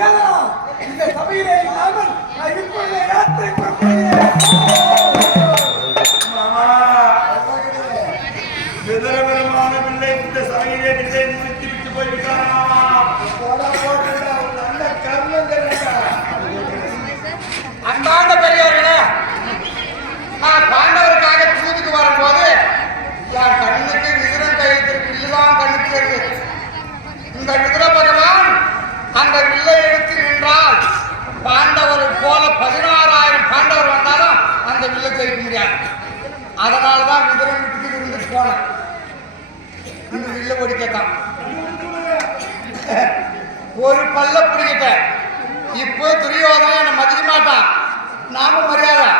ஏதோ இந்த சபையிலே இல்லாமல் நான் இப்பொழுது யாத்திரை புறப்படுகிறேன் மாமா. பிள்ளை இந்த சபையிலே பிள்ளை முடித்து விட்டு போய்விட்டாரா செஞ்சாங்க அதனால தான் விதிரன் வீட்டுக்கு இருந்துட்டு போனேன் வில்ல ஒடிக்கத்தான் ஒரு பல்ல பிடிக்கிட்ட இப்போ துரியோதனை என்னை மதிக்க மாட்டான். நாம மரியாதை.